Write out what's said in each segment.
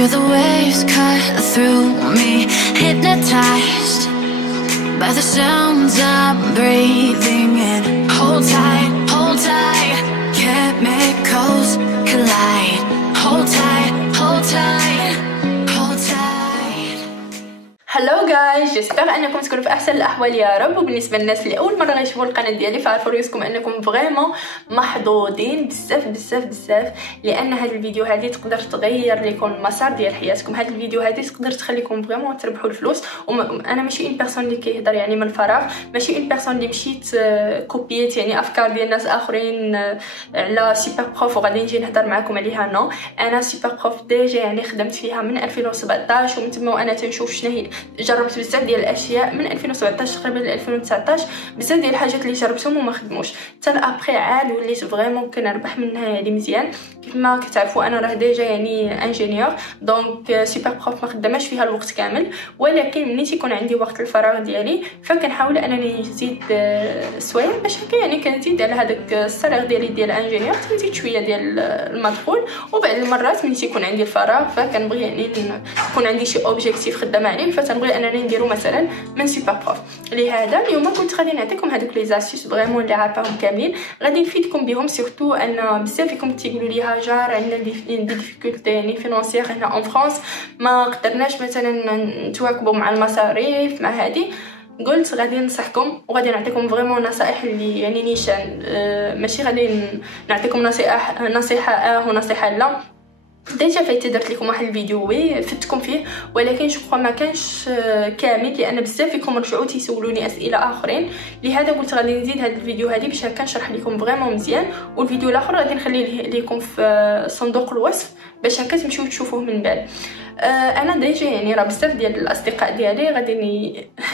Feel the waves cut through me, hypnotized by the sounds I'm breathing in. Hold tight, chemicals collide. Hold tight, hold tight, hold tight. هلو جايز، جيسبر انكم تكونوا في احسن الاحوال يا رب. وبالنسبه للناس اللي اول مره غيشوفوا القناه ديالي فعرفوا راسكم انكم فريمون محظوظين بزاف لان هذا الفيديو هذه تقدر تغير لكم المسار ديال حياتكم. هذا الفيديو هذه تقدر تخليكم فريمون تربحوا الفلوس. وانا ماشي ان بيرسون اللي كيهضر يعني من الفراغ، ماشي ان بيرسون اللي مشيت كوبيت يعني افكار ديال ناس اخرين على سوبر بروف وغادي نجي نهضر معكم عليها. نو، انا سوبر بروف ديجا يعني خدمت فيها من 2017 ومن تما وانا تنشوف شنو هي. جربت بزاف ديال الاشياء من 2017 تقريبا ل 2019، بزاف ديال الحاجات اللي جربتهم وما خدموش. حتى ابري عاد وليت فريمون كنربح منها يعني مزيان. كيف ما كتعرفوا انا راه ديجا يعني انجينيور، دونك سوبر بروف ما خداماش فيها الوقت كامل، ولكن ملي تيكون عندي وقت الفراغ ديالي فكنحاول انني نزيد سوايع باش هكا يعني كنزيد على هذاك السالير ديالي ديال انجينيور، تنزيد شويه ديال المدخول. وبعض المرات ملي تيكون عندي الفراغ فكنبغي يعني يكون عندي شي اوبجيكتيف خدام عليه، فتنبغي انني نديرو مثلا من سوبر بروف. لهذا اليوم كنت غادي نعطيكم هذوك لي زاستيس فريمون اللي عارفاهم كاملين، غادي نفيدكم بهم. سورتو ان بزاف فيكم تيقولوا لي هاجر عندنا دي ديفيكولتي يعني فينانسيير هنا اون فرانس، ما قدرناش مثلا نتواكبوا مع المصاريف مع هذه. قلت غادي ننصحكم وغادي نعطيكم فريمون نصائح اللي يعني نيشان، ماشي غادي نعطيكم نصيحه ونصيحه لا. ديجا فايت درت لكم واحد الفيديو فدتكم فيه، ولكن جو ما كانش كامل لان بزاف فيكم رجعوا تيسولوني اسئله اخرين. لهذا قلت غادي نزيد هذا الفيديو هذه باش هكا نشرح لكم فريمون مزيان، والفيديو الاخر غادي نخليه لكم في صندوق الوصف باش هكا تمشيو تشوفوه من بعد. انا ديجا يعني راه بزاف ديال الاصدقاء ديالي غادي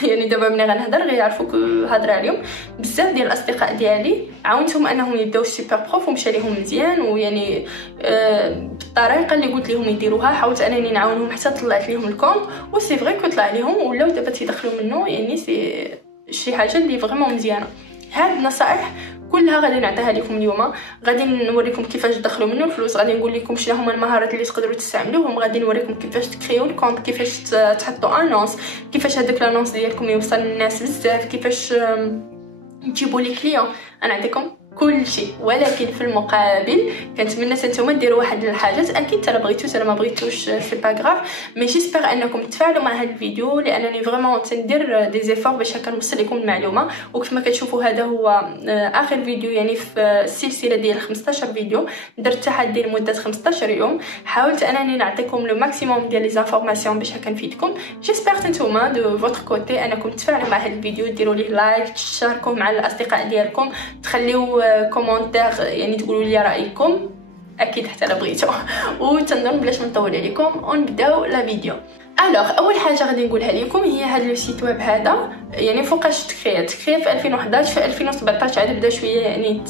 يعني دابا ملي غنهضر غيعرفوا هضره عليهم. بزاف ديال الاصدقاء ديالي عاونتهم انهم يبداو سوبر بروف ومشى ليهم مزيان، ويعني بالطريقه اللي قلت لهم يديروها حاولت انني نعاونهم حتى طلعت لهم الكونت، وسي فري كو طلع لهم ولاو دابا تيدخلوا منه. يعني سي شي حاجه اللي فريمون مزيانه. هاد النصائح كلها غادي نعطيها لكم اليوم. غادي نوريكم كيفاش تدخلوا منه الفلوس، غادي نقول لكم شنو هما المهارات اللي تقدروا تستعملوهم، غادي نوريكم كيفاش تكريو الكونت، كيفاش تحطوا انونس، كيفاش هذاك الانونس ديالكم يوصل للناس بزاف، كيفاش تجيبوا لي كليون. انا نعطيكم كل شيء، ولكن في المقابل كنتمنى نتوما ديروا واحد الحاجات. اكيد ترى بغيتو ترى ما بغيتوش سي با غراف، مي جيسبر انكم تفاعلوا مع هذا الفيديو لانني فريمون تندير دي زيفور باش هكا نوصل لكم المعلومه. وكيف ما كتشوفوا هذا هو اخر فيديو يعني في السلسله ديال 15 فيديو. درت تحدي لمده 15 يوم، حاولت انني نعطيكم لو ماكسيموم ديال لي زانفورماسيون باش هكا نفيدكم. جيسبر نتوما دو فوتر كوتي انكم تفاعلوا مع هذا الفيديو، ديروا ليه لايك، تشاركوه مع الاصدقاء ديالكم، تخليو كومونتير يعني تقولوا لي رايكم اكيد حتى لا بغيتو. وتنظن بلاش ما نطول عليكم ونبداو لا فيديو. الوغ اول حاجه غادي نقولها لكم هي هذا لو سيت ويب هذا. يعني فوقاش تكريا في 2011، في 2017 عاد بدا شويه يعني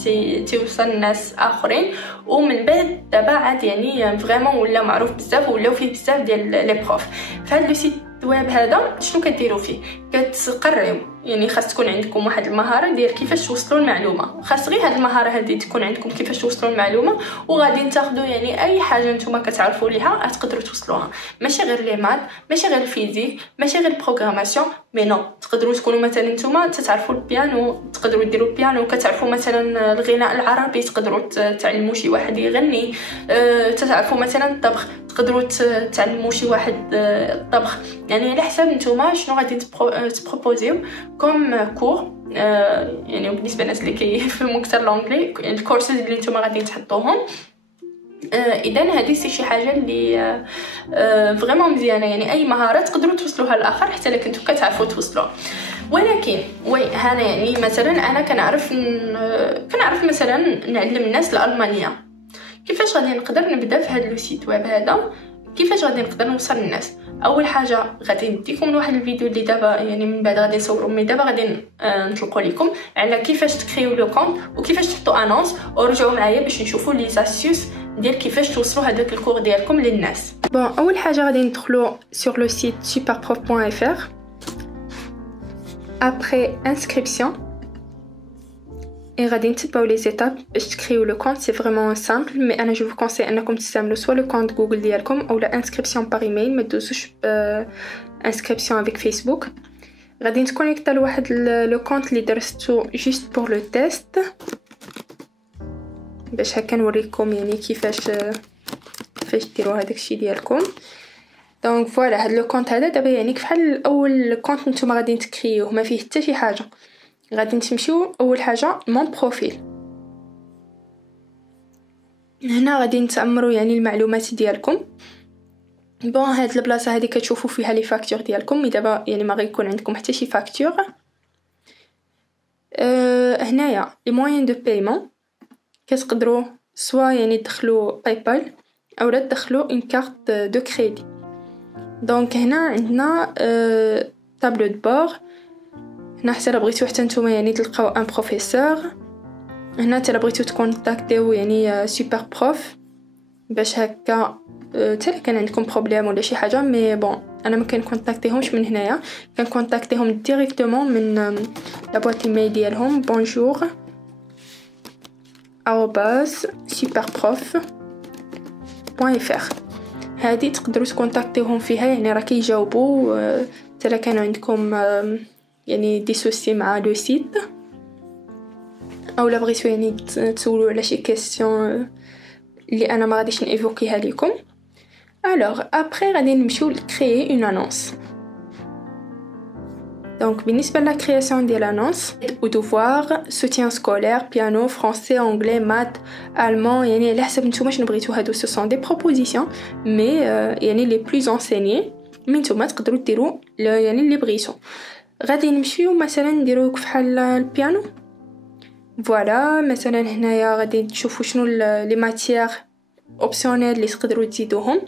توصل الناس اخرين، ومن بعد دابا عاد يعني فريمون ولا معروف بزاف ولاو فيه بزاف ديال لي بروف. فهاد لو سيت ويب هذا شنو كديروا فيه؟ كتقريو يعني خاص تكون عندكم واحد المهاره ديال كيفاش توصلوا المعلومه. خاص غير هاد المهاره هذه تكون عندكم كيفاش توصلوا المعلومه، وغادي تاخذوا يعني اي حاجه نتوما كتعرفوا ليها تقدروا توصلوها. ماشي غير لي مات، ماشي غير الفيزيك، ماشي غير البروغراماسيون، مي نو تقدروا تكونوا مثلا نتوما تتعرفوا البيانو، تقدروا ديروا البيانو، كتعرفوا مثلا الغناء العربي، تقدروا تعلموا شي واحد يغني، تتعرفوا مثلا الطبخ، تقدروا تعلموا شي واحد الطبخ. يعني على حساب نتوما شنو غادي تبروبوزيو كوم كور. يعني بالنسبه للناس اللي كيفهموا اكثر لونجلي، الكورسز اللي نتوما غادي تحطوهم. اذا هذه شي حاجه اللي فريمون مزيانه. يعني اي مهاره تقدروا توصلوها للاخر حتى الا كنتو كتعرفوا توصلوها. ولكن هنا يعني مثلا انا كنعرف مثلا نعلم الناس الالمانيه. كيفاش غادي نقدر نبدا في هذا لو سيت ويب هذا؟ كيفاش غادي نقدر نوصل للناس؟ اول حاجه غادي نديكم لواحد الفيديو اللي دابا يعني من بعد غادي نصورو، مي دابا غادي نطلقوا لكم على كيفاش تكريو لو كونت وكيفاش تحطوا انونس. ورجعوا معايا باش نشوفوا لي زاستيوس ديال كيفاش توصلوا هذاك الكور ديالكم للناس. بون اول حاجه غادي ندخلوا sur le site superprof.fr. après inscription اي غادي نتبعوا لي زيتاب باش تكريو لو كونت. سي فريمون سامبل، مي انا جو كونساي انكم تستعملوا سوا لو كونت جوجل ديالكم او لا انسكريبسيون باغ ايميل، ما تدوزوش انسكريبسيون افيك فيسبوك. غادي نتكونيكتا لواحد لو كونت اللي درستو جوست بور لو تيست باش هكا نوريكم يعني كيفاش ديروا هذاك الشيء ديالكم. دونك فوالا هاد لو كونت هذا دابا يعني بحال اول كونت نتوما غادي تكريوه، ما فيه حتى شي حاجه. غادي تمشيو اول حاجه مون بروفيل، هنا غادي نتعمروا يعني المعلومات ديالكم. بون هاد البلاصه هذه كتشوفوا فيها لي فاكتور ديالكم، دابا يعني ما غيكون عندكم حتى شي فاكتور. هنايا لي موين دو بايمون كتقدروا سوا يعني تدخلوا باي بال او لا تدخلوا اون كارت دو كريدي. دونك هنا عندنا طابلو دو بور، هنا حتى لا بغيتو حتى نتوما يعني تلقاو ان بروفيسور، هنا حتى لا بغيتو تكونتاكتيو يعني سوبر بروف باش هكا حتى كان عندكم بروبليم ولا شي حاجه. مي بون انا ما كنكونتاكتيهمش من هنايا، كنكونتاكتيهم ديريكتومون من لا بوات ايميل ديالهم bonjour@superprof.fr. هذه تقدروا تكونتاكتيهم فيها، يعني راه كيجاوبوا حتى كانوا عندكم يعني دي سوسي مع لو سيت او لا بغيتو يعني تسولوا على شي كيسيون اللي انا ما غاديش نيفوكيها لكم. الوغ ابري غادي نمشيو لكريي اون انونس. دونك بالنسبه لا كرياسيون ديال انونس او دوفوار سوتيان سكولير بيانو فرونسي انجلي مات المون، يعني على حسب نتوما شنو بغيتو. هادو سو سون دي بروبوزيسيون مي يعني لي بلوز انسيني مي نتوما تقدروا ديروا يعني اللي بغيتو. غادي نمشيو مثلا نديرو بحال البيانو. فوالا مثلا هنايا غادي تشوفوا شنو لي ماتيير اوبسيونيل اللي تقدروا تزيدوهم،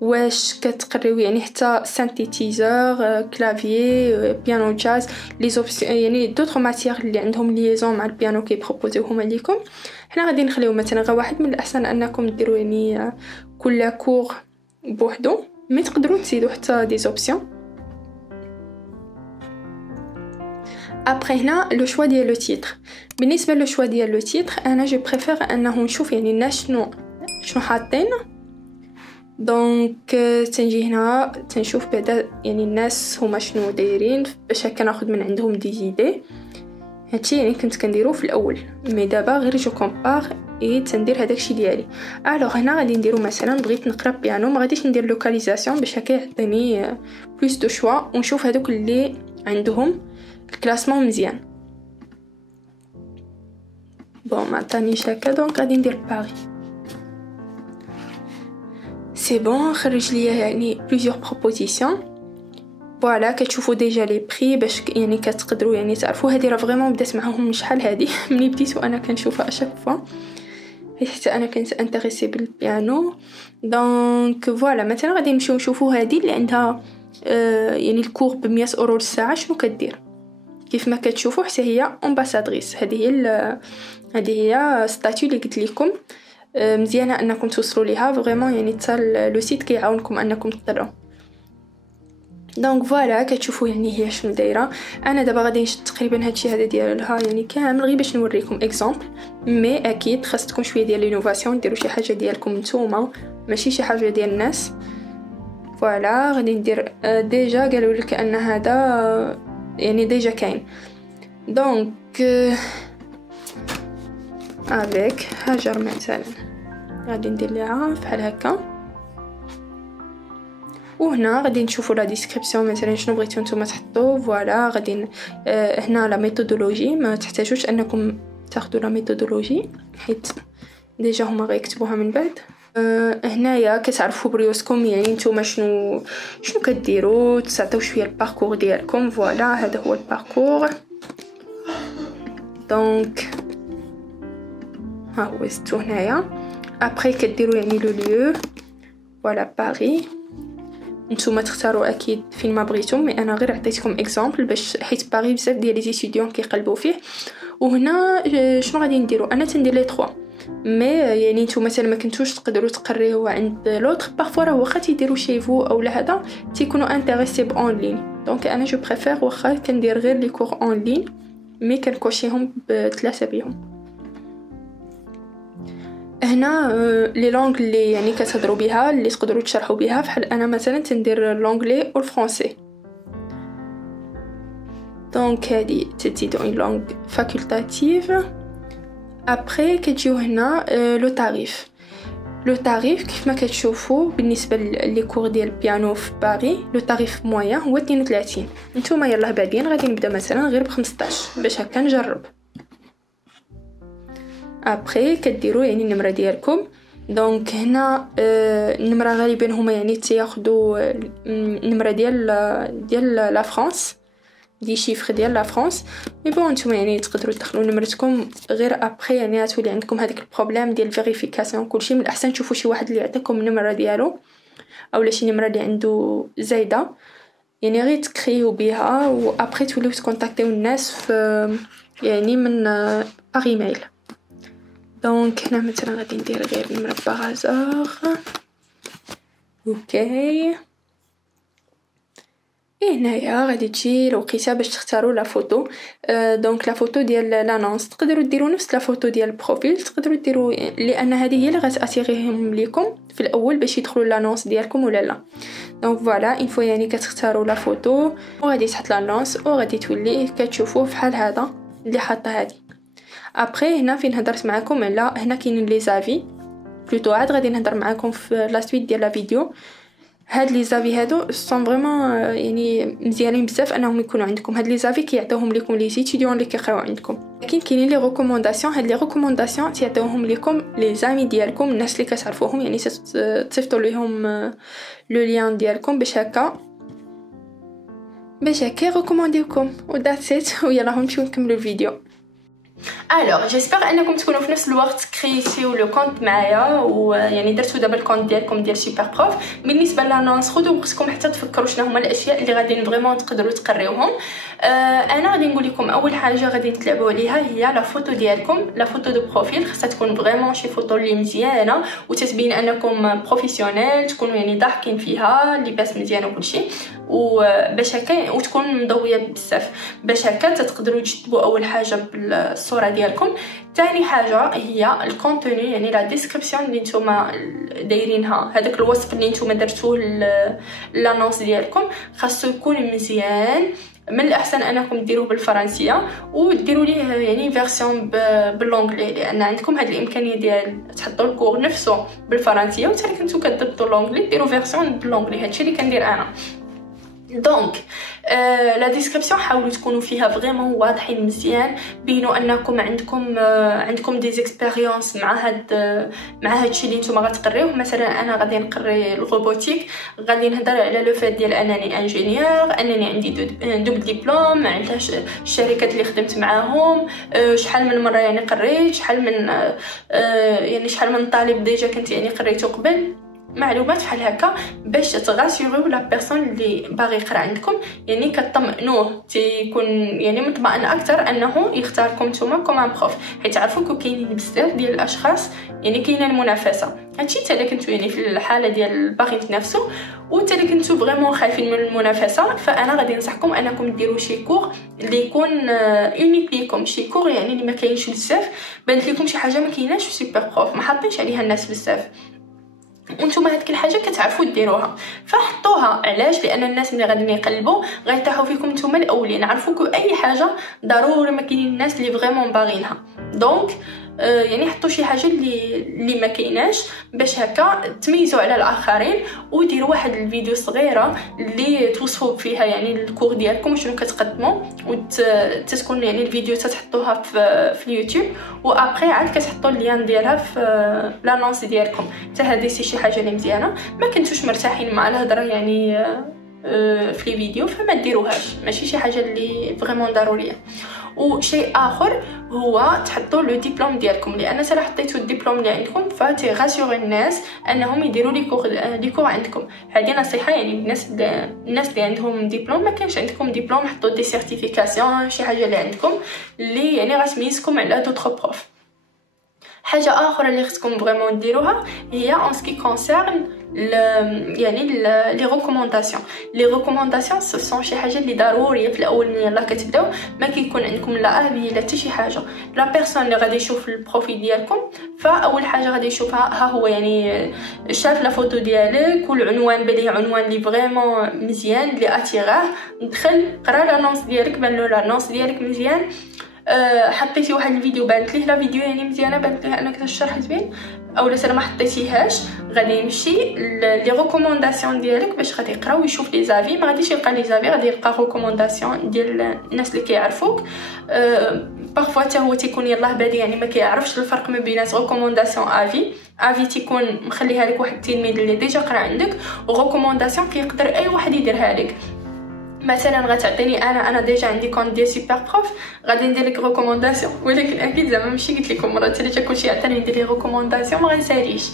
واش كتقريو يعني حتى سينثيتيزور كلافيي بيانو جاز لي يعني دوطر ماتيير اللي عندهم ليزون مع البيانو كيبروبوزيوهم عليكم. حنا غادي نخليو مثلا غير واحد. من الاحسن انكم ديروا يعني كل كور بوحدو، مي تقدروا تزيدوا حتى دي اوبسيون. ابري هنا لو شوا ديال لو تيتر. بالنسبه لو شوا ديال لو تيتر انا جو بريفير انه نشوف يعني الناس شنو حاطين. دونك تنجي هنا تنشوف بعدا يعني الناس هما شنو دايرين باش هكا ناخذ من عندهم دي زيدي. هادشي يعني كنت كنديرو في الاول، مي دابا غير جو كومبار اي تندير هذاك الشيء ديالي. الوغ هنا غادي نديرو مثلا بغيت نقرا بيانو، ما غاديش ندير لوكاليزاسيون باش هكا يعطيني بلوس دو شوا ونشوف هذوك اللي عندهم الكلاسمون مزيان. بون ما عطانيش هكا، دونك غادي ندير باري. سي بون خرج ليا يعني بليزيور بروبوزيسيون. فوالا كتشوفوا ديجا لي بري باش يعني كتقدروا يعني تعرفوا. هذه راه فريمون بدات معاهم من شحال هذه ملي بديت وانا كنشوفها اشاك فوا، حتى انا كنت انتريسي بالبيانو. دونك فوالا مثلا غادي نمشيو نشوفوا هذه اللي عندها يعني الكور ب100 اورو للساعه شنو كدير. كيف ما كتشوفوا حتى هي امباسادريس. هذه هي ستاتيو اللي قلت لكم مزيانه انكم توصلوا ليها فريمون، يعني حتى لو سيت كيعاونكم انكم تطلعوا. دونك فوالا كتشوفوا يعني هي شنو دايره. انا دابا غادي نشد تقريبا هادشي هذا ديالها يعني كامل غير باش نوريكم اكزامبل، مي اكيد خاصكم شويه ديال لينوفاسيون، ديروا شي حاجه ديالكم نتوما ماشي شي حاجه ديال الناس. فوالا غادي ندير ديجا قالوا لك ان هذا يعني ديجا كاين. دونك افيك هاجر مثلا غادي ندير ليها بحال هكا، وهنا غادي نشوفوا لا ديسكريبسيون مثلا شنو بغيتو نتوما تحطوا. فوالا غادي هنا لا ميثودولوجي، ما تحتاجوش انكم تاخذوا لا ميثودولوجي حيت ديجا هما غيكتبوها من بعد. هنايا كتعرفوا بريوسكم يعني نتوما شنو كديروا، تعطيو شويه الباركور ديالكم. فوالا هذا هو الباركور. دونك ها هو زدتو هنايا. ابري كديروا يعني لو ليو. فوالا باري، نتوما تختاروا اكيد فين ما بغيتم، مي انا غير عطيتكم اكزامبل باش حيت باري بزاف ديال لي ستوديون كيقلبوا فيه. وهنا شنو غادي نديروا، انا تندير لي 3 مي يعني نتوما مثلا ما كنتوش تقدروا تقريو عند لوطر بارفو راه واخا تيديروا شيفو او لا هذا تيكونوا انتريسي بون لين. دونك انا جو بريفير واخا كندير غير لي كور اون لين مي كنكوشيهم ب3 بيهم. هنا لي لونغ اللي يعني كتهضروا بها اللي تقدروا تشرحوا بها، بحال انا مثلا تندير لونغلي والفرنسي. دونك هادي تزيدوا اون لونغ فاكولتاتيف. ابري كتجيو هنا لو تاريف. لو تاريف كيف ما كتشوفوا بالنسبه لي كور ديال بيانو في باري، لو تاريف موين هو 32. نتوما يلاه بعدين غادي نبدا مثلا غير ب15 باش هكا نجرب. ابري كديروا يعني النمره ديالكم. دونك هنا النمره غالبا هما يعني تياخذوا النمره ديال لا فرانس، دي شيفر ديال لا فرانس. مي بون نتوما يعني تقدروا تدخلوا نمرتكم غير ابري، يعني غتولي عندكم هذاك البروبليم ديال فيريفيكاسيون كلشي. من الاحسن تشوفوا شي واحد اللي يعطيكم النمره ديالو اولا شي نمره اللي عنده زايده، يعني غير تكريو بها وابري توليو تكونتاكتيو الناس في يعني من باغ ايميل. دونك هنا مثلا غادي ندير غير نمره باغازار. اوكي هنايا غادي تجي الوقيته باش تختاروا لا فوتو. دونك لا فوتو ديال لانونس تقدروا ديروا نفس لا فوتو ديال البروفيل، تقدروا ديروا لان هذه هي اللي غتاتيريهم ليكم في الاول باش يدخلوا لانونس ديالكم ولا لا. دونك فوالا اين فوا يعني كتختاروا لا فوتو وغادي تحط لانونس وغادي تولي كتشوفوا بحال هذا اللي حاطه هذه. ابري هنا فين هضرت معكم على هنا كاينين لي زافي بلوتو، عاد غادي نهضر معكم في لا سويت ديال لا فيديو. هاد لي زافي هادو سون فريمون يعني مزيانين بزاف انهم يكونوا عندكم. هاد لي زافي كيعطيوهم لكم لي ستوديون اللي كيقراو عندكم، لكن كاينين لي ريكومونداسيون. هاد لي ريكومونداسيون تيعطيوهم لكم لي زامي ديالكم، الناس اللي كتعرفوهم، يعني تصيفطوا ليهم لو لين ديالكم باش هكا يريكومونديوكم وداتس ات. ويلا نمشيو نكملوا الفيديو. الوغ جيسبر انكم تكونوا في نفس الوقت كريتيو لو كونت معايا ويعني درتو دابا الكونت ديالكم ديال سوبر بروف. بالنسبه للانونس خذوا وقتكم حتى تفكروا شنو هما الاشياء اللي غادي فريمون تقدروا تقريوهم. انا غادي نقول لكم اول حاجه غادي نتلعبوا عليها هي لا فوتو ديالكم. لا فوتو دو بروفيل خاصها تكون فريمون شي فوتو اللي مزيانه وتتبين انكم بروفيسيونيل، تكونوا يعني ضاحكين فيها، لباس مزيان وكلشي، وباش هكا وتكون مضويه بزاف باش هكا تقدروا تجذبوا اول حاجه بالصوره ديالكم. ثاني حاجه هي الكونتوني، يعني لا ديسكريبسيون اللي نتوما دايرينها، هذاك الوصف اللي نتوما درتوه للانونس ديالكم خاصو يكون مزيان. من الاحسن انكم ديروه بالفرنسيه وديروا ليه يعني فيرسيون باللونغلي، لان عندكم هذه الامكانيه ديال تحطوا الكور نفسه بالفرنسيه وحتى كنتو كتضبطوا اللونغلي ديروا فيرسيون باللونغلي. هادشي اللي كندير انا. دونك لا ديسكريبسيون حاولوا تكونوا فيها فريمون واضحين مزيان، بينوا انكم عندكم دي زيكسبيريونس مع هادشي اللي نتوما غتقريوه. مثلا انا غادي نقري الروبوتيك، غادي نهضر على لو فات ديال انني انجينيور، انني عندي دوبل ديبلوم، على الشركات اللي خدمت معاهم، شحال من مره يعني قريت، شحال من طالب ديجا كنت يعني قريته قبل، معلومات بحال هكا باش تغاسيوريو لا بيرسون اللي باغي يقرا عندكم، يعني كطمئنوه تيكون يعني مطمئن اكثر انه يختاركم نتوما كوم بروف، حيت عارفوكم كاينين بزاف ديال الاشخاص يعني كاينه المنافسه. هادشي حتى الا كنتو يعني في الحاله ديال باغي تنافسوا وحتى الا كنتو فريمون خايفين من المنافسه، فانا غادي ننصحكم انكم ديروا شي كور اللي يكون اونيك ليكم، شي كور يعني اللي ما كاينش بزاف، بانت لكم شي حاجه ما كايناش في سوبر بروف، ما حاطينش عليها الناس بزاف وانتم هذيك الحاجه كتعرفوا ديروها، فحطوها. علاش؟ لان الناس اللي غادي يقلبوا غيرتاحوا فيكم نتوما الاولين، عرفوكم اي حاجه ضروري ما كاينين الناس اللي فريمون باغينها. دونك يعني حطوا شي حاجه اللي ما كايناش باش هكا تميزوا على الاخرين، وديروا واحد الفيديو صغيره اللي توصفوا فيها يعني الكور ديالكم وشنو كتقدموا، وتتكون يعني الفيديو تحطوها في اليوتيوب، وابري عاد كتحطوا اللين ديالها في لانونس ديالكم. حتى هذه شي حاجه اللي مزيانه. ما كنتوش مرتاحين مع الهضره يعني في الفيديو فما ديروهاش، ماشي شي حاجه اللي فريمون ضروريه. وشيء اخر هو تحطوا لو ديبلوم ديالكم، لان الا حطيتوا الدبلوم اللي عندكم فتيغاسيوري الناس انهم يديروا لي كور عندكم. هذه نصيحه يعني الناس اللي عندهم دبلوم، ما كانش عندكم دبلوم حطوا دي سيرتيفيكاسيون، شي حاجه اللي عندكم اللي يعني غتميزكم على دوطخ بروف. حاجه اخرى اللي خصكم فريمون ديروها هي ان سكي كونسيرن يعني لي ريكومونداسيون سو سون شي حاجه اللي ضروريه في الاول ملي يلاه كتبداو ما كيكون عندكم لا افي لا حتى شي حاجه. لا بيرسون اللي غادي يشوف البروفيل ديالكم فاول حاجه غادي يشوفها ها هو يعني شاف لا فوتو ديالك والعنوان بليه عنوان اللي فريمون مزيان اللي اتيراه، دخل قرا لانونس ديالك بان له لانونس ديالك مزيان، حطيتي واحد الفيديو بانت ليه لا فيديو يعني مزيانه بانت ليه انك الشرح زوين، او لا ما حطيتيهاش غادي يمشي لي ريكومونداسيون ديالك باش غادي يقرا ويشوف لي زافي، ما غاديش يلقى لي زافي غادي يلقى ريكومونداسيون ديال الناس اللي كيعرفوك. بارفوا حتى هو تيكون يلاه بادي يعني ما كيعرفش الفرق ما بين ريكومونداسيون افي تيكون مخليها لك واحد التلميذ اللي ديجا قرا عندك، وريكومونداسيون كيقدر اي واحد يديرها لك. مثلا غتعطيني انا ديجا عندي كونت ديال سوبر بروف غادي ندير لك ريكومونداسيون، ولكن اكيد زعما ماشي قلت لكم مرات اللي كلشي عطاني ندير لي ريكومونداسيون ما غنساليش.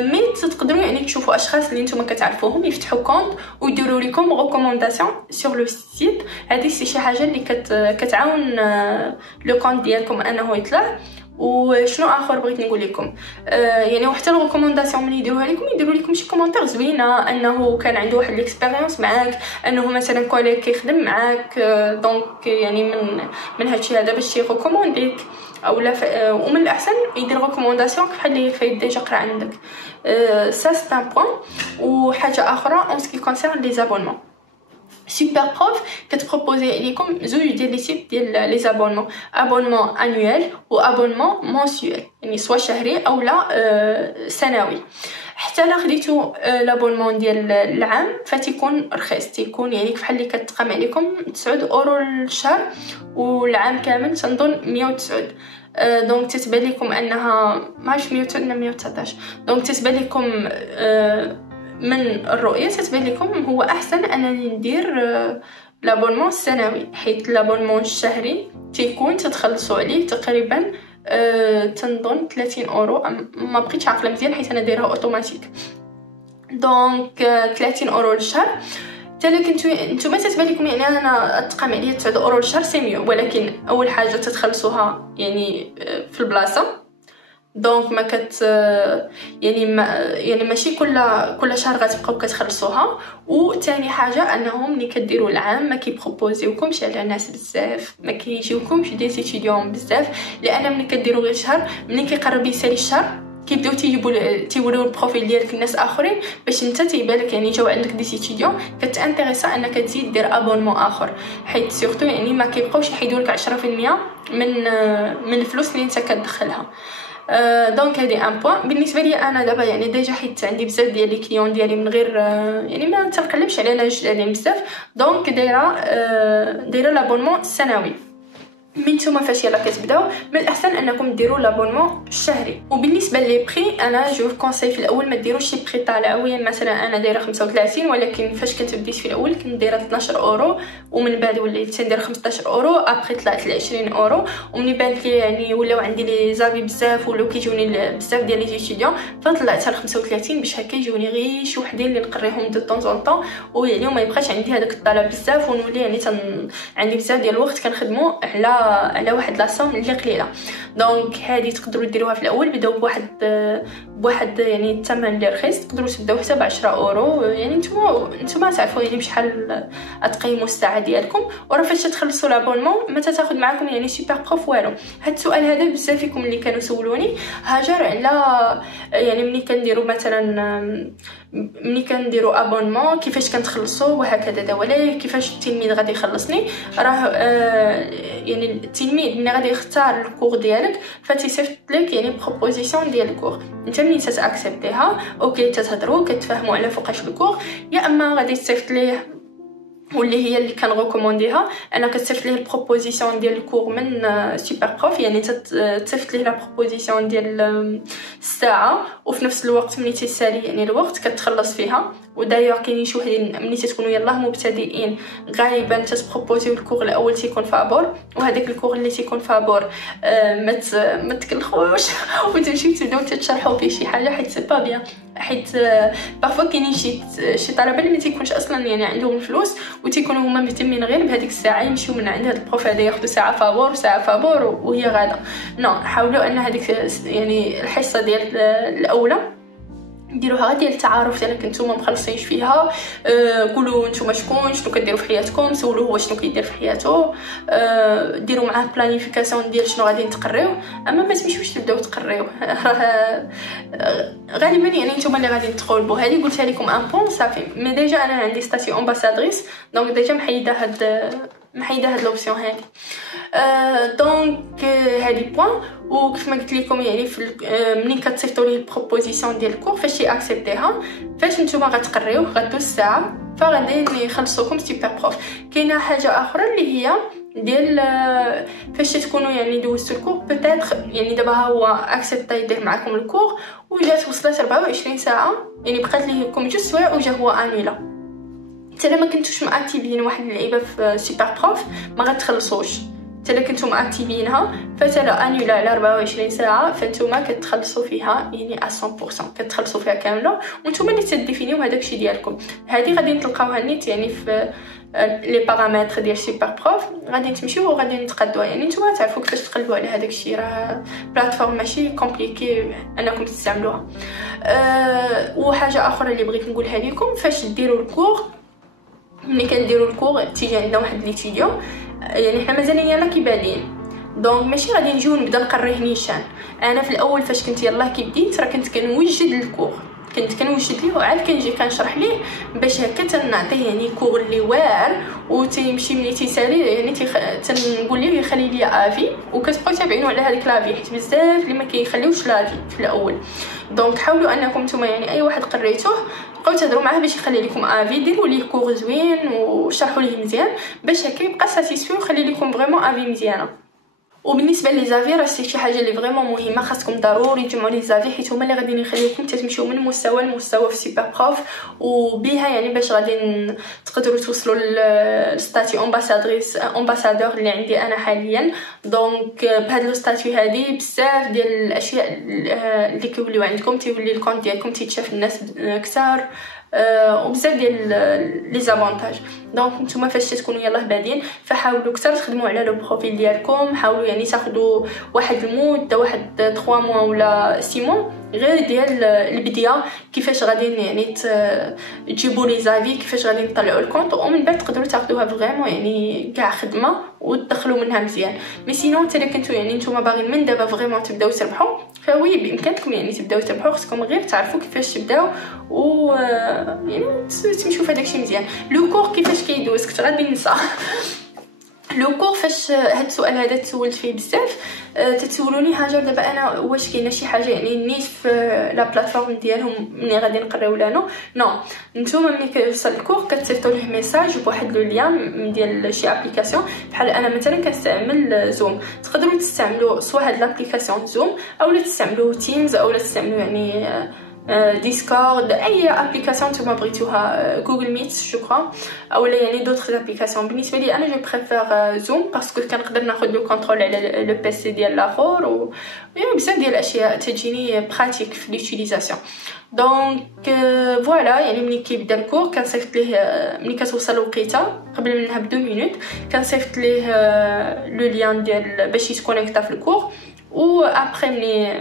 مي تقدروا يعني تشوفوا اشخاص اللي نتوما كتعرفوهم يفتحوا كونت ويديروا لكم ريكومونداسيون سور لو سيت. هذه شي حاجه اللي كتعاون لو كونت ديالكم انه يطلع. وشنو اخر بغيت نقول لكم يعني وحتى الريكومونداسيون ملي يديروها لكم يديروا لكم شي كومونتير زوينه انه كان عنده واحد ليكسبيريونس معاك، انه مثلا كوليك كيخدم معاك، دونك يعني من هادشي هذا باش يريكومونديك او لا ومن الاحسن يدير ريكومونداسيون بحال اللي فايت ديجا قرا عندك. سا سي ان بوين. وحاجه اخرى اون سكي كونسيرن لي زابونمون، سوبر بروف كتبروبوزي لكم زوج ديال لي تيب ديال لي زابونمون، ابونمون انويل و ابونمون مونسيوال يعني سوا شهري او لا سنوي. حتى لا خديتو لابونمون ديال العام فتيكون رخيص، تيكون يعني بحال اللي كتقام عليكم 9 اورو الشهر والعام كامل تنظن 109. دونك تتبان لكم انها ماش 109 ولا 119، دونك تتبان لكم من الرؤيه تتبان لكم هو احسن انني ندير لابونمون السنوي، حيت لابونمون الشهري تيكون تتخلصوا عليه تقريبا تنظن 30 اورو، ما بقيتش عاقله مزيان حيت انا دايرها اوتوماتيك. دونك 30 اورو للشهر. حتى نتوما تتبان لكم يعني انا تقام عليا 9 اورو للشهر سي ميو، ولكن اول حاجه تتخلصوها يعني في البلاصه، دونك ما كت يعني ماشي كل شهر غتبقاو كتخلصوها. وثاني حاجه انهم ملي كديروا العام ما كيبروبوزيوكمش على ناس بزاف، ما كيجيوكمش دي ستوديون بزاف، لان ملي كديروا غير شهر ملي كيقرب يسالي الشهر كيبداو تيوريو البروفيل ديالك للناس اخرين باش انت تيبان لك يعني جاو عندك دي ستوديون كتانتريسا انك تزيد دير ابونمون اخر، حيت سورتو يعني ما كيبقاوش يحيدوا لك 10% من الفلوس اللي انت كتدخلها. دونك هذه ان بوين. بالنسبه لي انا دابا يعني ديجا حيت عندي بزاف ديال لي كليون ديالي من غير يعني ما تنقلبش على ناس عليهم بزاف، دونك دايره لابونمون السنوي. من نتوما فاش يلا كتبداو من الاحسن انكم ديروا لابونمون الشهري. وبالنسبه لي بري انا جو كونساي في الاول ما ديروش شي بري طالع وين، مثلا انا دايره 35 ولكن فاش كنت بديت في الاول كنت دايره 12 اورو ومن بعد وليت ندير 15 اورو، ابري طلعت ل 20 اورو. ومني بانت لي يعني ولاو عندي لي زافي بزاف ولاو كيجوني بزاف ديال لي ستوديون فطلعتها ل 35 باش هكا يجوني غير شي وحدين اللي نقريهم دو طون زون طون، ويعني ما يبقاش عندي هذاك الطلب بزاف ونولي يعني عندي بزاف ديال الوقت كنخدمو على واحد لاصوم اللي قليله. دونك هذه تقدروا ديروها في الاول، بداو بواحد يعني الثمن اللي رخيص، تقدروا تبداو حتى ب 10 اورو، يعني نتوما تعرفوا يعني بشحال تقيموا الساعه ديالكم. وراه فاش تخلصوا لابونمون ما تاخذ معكم يعني سوبر بروف والو. هاد السؤال هذا بزاف فيكم اللي كانوا سولوني هاجر على يعني ملي كنديروا مثلا ملي كنديروا ابونمون كيفاش كنتخلصوا وهكذا دوله، كيفاش التلميذ غادي يخلصني. راه يعني التلميذ ملي غادي يختار الكور ديالك فتيصيفط لك يعني بروبوزيسيون ديال الكور، انت ملي تاكسبتيها اوكي تتهضروا كتفاهموا على فوقاش الكور، يا اما غادي تصيفط ليه واللي هي اللي كان ريكومونديها انا كتصيفط ليه البروبوزيسيون ديال الكور من سوبر بروف، يعني تصيفط ليه لا بروبوزيسيون ديال الساعه وفي نفس الوقت ملي تيسالي يعني الوقت كتخلص فيها. ودايوغ كاينين شي وحدين ملي تكونوا يلاه مبتدئين غالبا تتبروبوزيو الكور الاول تيكون فابور، وهذاك الكور اللي تيكون فابور ما تكلخوش وتمشيو تبداو تشرحوا فيه شي حاجه حيت سي با بيان. حيت بارفو كاينين شي طلبه اللي ما تيكونش اصلا يعني عندهم الفلوس وتيكونوا هما مهتمين غير بهذيك الساعه يمشيو من عند هذا البروف هذا ياخذوا ساعه فابور وساعه فابور وهي غاده. نو حاولوا ان هذيك يعني الحصه ديال الاولى ديروها ديال التعارف ديالك نتوما مخلصينش فيها. قولوا نتوما شكون شنو كديروا في حياتكم، سولوه هو شنو كيدير في حياته، ديروا معاه بلانيفيكاسيون ديال شنو غادي تقريو. اما ما تمشيوش تبداو تقريو راه غالبا يعني نتوما اللي غادي تقولبوا. هذه قلتها لكم ان بون صافي. مي ديجا انا عندي ستاتي امباسادريس دونك ديجا محيده هاد لوبسيون هذه. دونك هذه بوين. وكيف ما قلت لكم يعني في ملي كتصيفطوا ليه البروبوزيسيون ديال الكور فاش ياكسبتيها فاش نتوما غتقريو غدوز الساعه فغادي يخلصوكم سوبر بروف. كاينه حاجه اخرى اللي هي ديال فاش تكونوا يعني دوزتوا الكور بوتيتر يعني دابا هو اكسبتا يدير معكم الكور وجات وصلت 24 ساعه يعني بقات لكم جوج سوايع وجا هو انيلا. حتى ما كنتوش ماكتيفين واحد اللعيبه في سوبر بروف ما غتخلصوش. حتى كنتم ماكتيفينها فتلا انيلا على 24 ساعه فانتوما كتخلصوا فيها يعني 100% كتخلصوا فيها كامله وانتوما اللي تديفينيو هذاك الشيء ديالكم. هذه غادي تلقاوها نيت يعني في لي بارامتر ديال سوبر بروف غادي تمشيو وغادي نتقادوها. يعني نتوما تعرفوا كيفاش تقلبوا على هذاك الشيء، راه بلاتفورم ماشي كومبليكي انكم تستعملوها. وحاجه اخرى اللي بغيت نقولها لكم فاش ديروا الكور ملي كنديروا الكور تيجي عندنا واحد ليتيديون يعني حنا مازالينا كيبالين دونك ماشي غادي نجيو نبدا نقريه نيشان. انا في الاول فاش كنت يلاه كي بديت راه كنت كنوجد الكور كنت كنوجد ليه وعاد كنجي كنشرح ليه باش هكا تنعطيه يعني كور اللي واعر وتيمشي ملي تيسالي يعني تنقول ليه يخلي لي افي وكتبقاو تابعينو على هذيك لافي حيت بزاف اللي ما كيخليوش لافي في الاول. دونك حاولوا انكم نتوما يعني اي واحد قريتوه بقاو تهضروا معاه باش يخلي لكم افي، ديروا ليه كور زوين وشرحوا ليه مزيان باش هكا يبقى ساتيسفي ويخلي لكم فريمون افي مزيانه. وبالنسبه لي زافي راه شي حاجه اللي فريمون مهمه خاصكم ضروري تجمعوا لي زافي حيت هما اللي غادي يخليوكم تمشيو من مستوى لمستوى في سوبر بروف وبها يعني باش غادي تقدروا توصلوا للستاتي امباسادور اللي عندي انا حاليا. دونك بهاد لو ستاتي هادي بزاف ديال الاشياء اللي كيوليو عندكم تيولي الكونت ديالكم تيتشاف الناس كثار وبزاف ديال لي زافونتاج. دونك نتوما فاش تكونوا يلاه بادين فحاولوا كثر تخدموا على لو بروفيل ديالكم، حاولوا يعني تاخذوا واحد المده واحد 3 موا ولا 6 موا غير ديال البدايه كيفاش غادي يعني تجيبوا لي زافي كيفاش غادي نطلعوا الكونط ومن بعد تقدروا تاخذوها فريمون يعني كاع خدمه وتدخلوا منها مزيان. مي سينو حتى كنتو يعني نتوما باغيين من دابا فريمون تبداو تربحوا فوي بامكانكم يعني تبداو تربحوا. خصكم غير تعرفوا كيفاش تبداو و يعني تمشيو في داكشي مزيان. لو كور كيفاش كيدوز كنت غادي ننسى لو كور فاش هاد السؤال هذا تسولت فيه بزاف تتسولوني هاجر دابا انا واش كاينه شي حاجه يعني نيت في لا بلاتفورم ديالهم ملي غادي نقراو ولا نو نتوما ملي كيوصل الكور كتصيفطوا ليه ميساج بواحد لو ليان ديال شي ابليكاسيون. بحال انا مثلا كنستعمل زوم تقدروا تستعملوا سواء هاد لابليكاسيون زوم اولا تستعملوا تيمز اولا تستعملوا يعني ديسكورد اي ابليكاسيون نتوما بغيتوها جوجل ميت شكرا اولا يعني دوطخ ابليكاسيون. بالنسبه لي انا جو بريفير زوم باسكو كنقدر ناخذ لو كونترول على لو بي سي ديال الاخر و يعني بزاف ديال الاشياء تجيني براتيك في ليوتيليزاسيون. دونك فوالا يعني ملي كيبدا الكور كنصيفط ليه ملي كتوصل الوقيته قبل منها ب2 مينوت كنصيفط ليه لو ليان ديال باش يتكونيكتا في الكور و ابري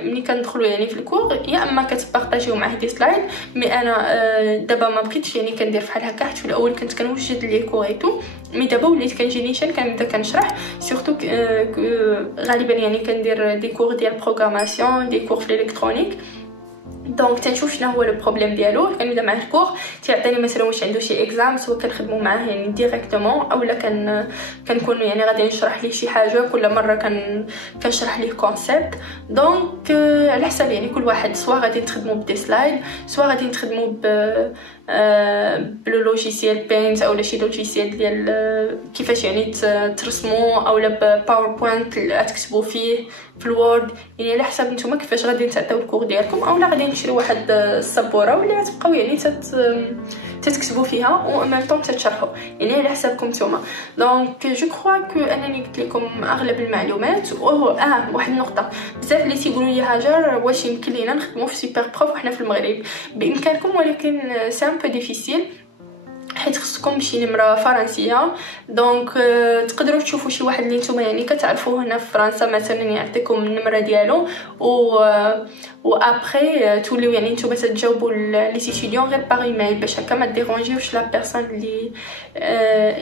ملي كندخلوا يعني في الكور يا اما كتبارطاجيو معاه دي سلايد. مي انا دابا ما بقيتش يعني كندير بحال هكا حيت في الاول كنت كنوجد لي كوريتو مي دابا وليت كنجي نيشان كنبدا كنشرح سورتو غالبا يعني كندير دي كور ديال بروغراماسيون دي كور في الالكترونيك. دونك تنشوف شنو هو لو بروبليم ديالو كنبدا معاه الكور تيعطيني مثلا واش عنده شي اكزام سواء كنخدموا معاه يعني ديريكتومون اولا كنكون يعني غادي نشرح ليه شي حاجه كل مره كنشرح ليه كونسيبت. دونك على حسب يعني كل واحد سواء غادي نخدموا بدي سلايد سواء غادي نخدموا بلو لوجيسيال بينت اولا شي لوجيسيال ديال كيفاش يعني ترسموا اولا بباوربوينت تكتبوا فيه في الوورد، يعني على حسب نتوما كيفاش غادي تعطيو الكور ديالكم، اولا غادي تشريو واحد السبوره واللي غتبقاو يعني تتكتبوا فيها و ميم طون تتشرحوا، يعني على حسابكم نتوما. دونك جو كخوا كو انني قلت لكم اغلب المعلومات. واحد النقطه، بزاف اللي تيقولوا لي هاجر واش يمكن لينا نخدموا في سوبر بروف وحنا في المغرب؟ بامكانكم، ولكن سي ان بو ديفيسيل حيت خصكم شي نمره فرنسيه. دونك تقدروا تشوفوا شي واحد اللي نتوما يعني كتعرفوه هنا في فرنسا مثلا يعطيكم النمره ديالو و ابري توليو يعني نتوما تجاوبوا لي ستوديون غير باغ ايميل باش هكا ما ديرونجيوش لا بيرسون اللي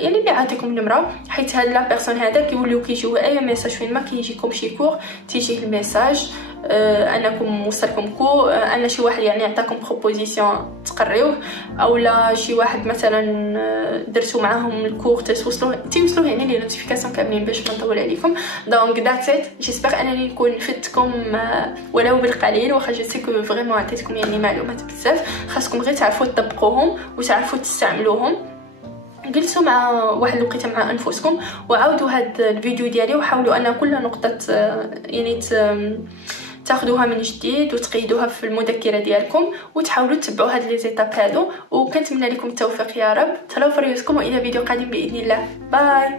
يعني اللي عطيكم النمره، حيت هاد لا بيرسون هذا كيوليو كيجيو اي ميساج فين ما كيجيكم شي كور تيجيه الميساج انكم وصلكم كو ان شي واحد يعني عطاكم بروبوزيسيون تقريوه، اولا شي واحد مثلا درتو معاهم الكور توصلوا يعني لي نوتيفيكاسيون كاملين باش ما نطول عليكم. دونك ذاتس ات، جيسبر انني نكون فدتكم ولو بالقليل، واخا جو سي كو فريمون عطيتكم يعني معلومات بزاف خاصكم غير تعرفوا تطبقوهم وتعرفوا تستعملوهم. جلسوا مع واحد الوقيته مع انفسكم وعاودوا هاد الفيديو ديالي وحاولوا ان كل نقطه يعني تاخذوها من جديد وتقيدوها في المذكره ديالكم وتحاولوا تتبعوا هاد لي زيتاب هادو، وكنتمنى لكم التوفيق يا رب. تهلاو في ريوسكم والى فيديو قادم باذن الله. باي.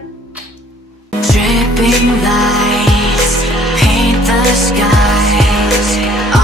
Dripping lights paint the skies.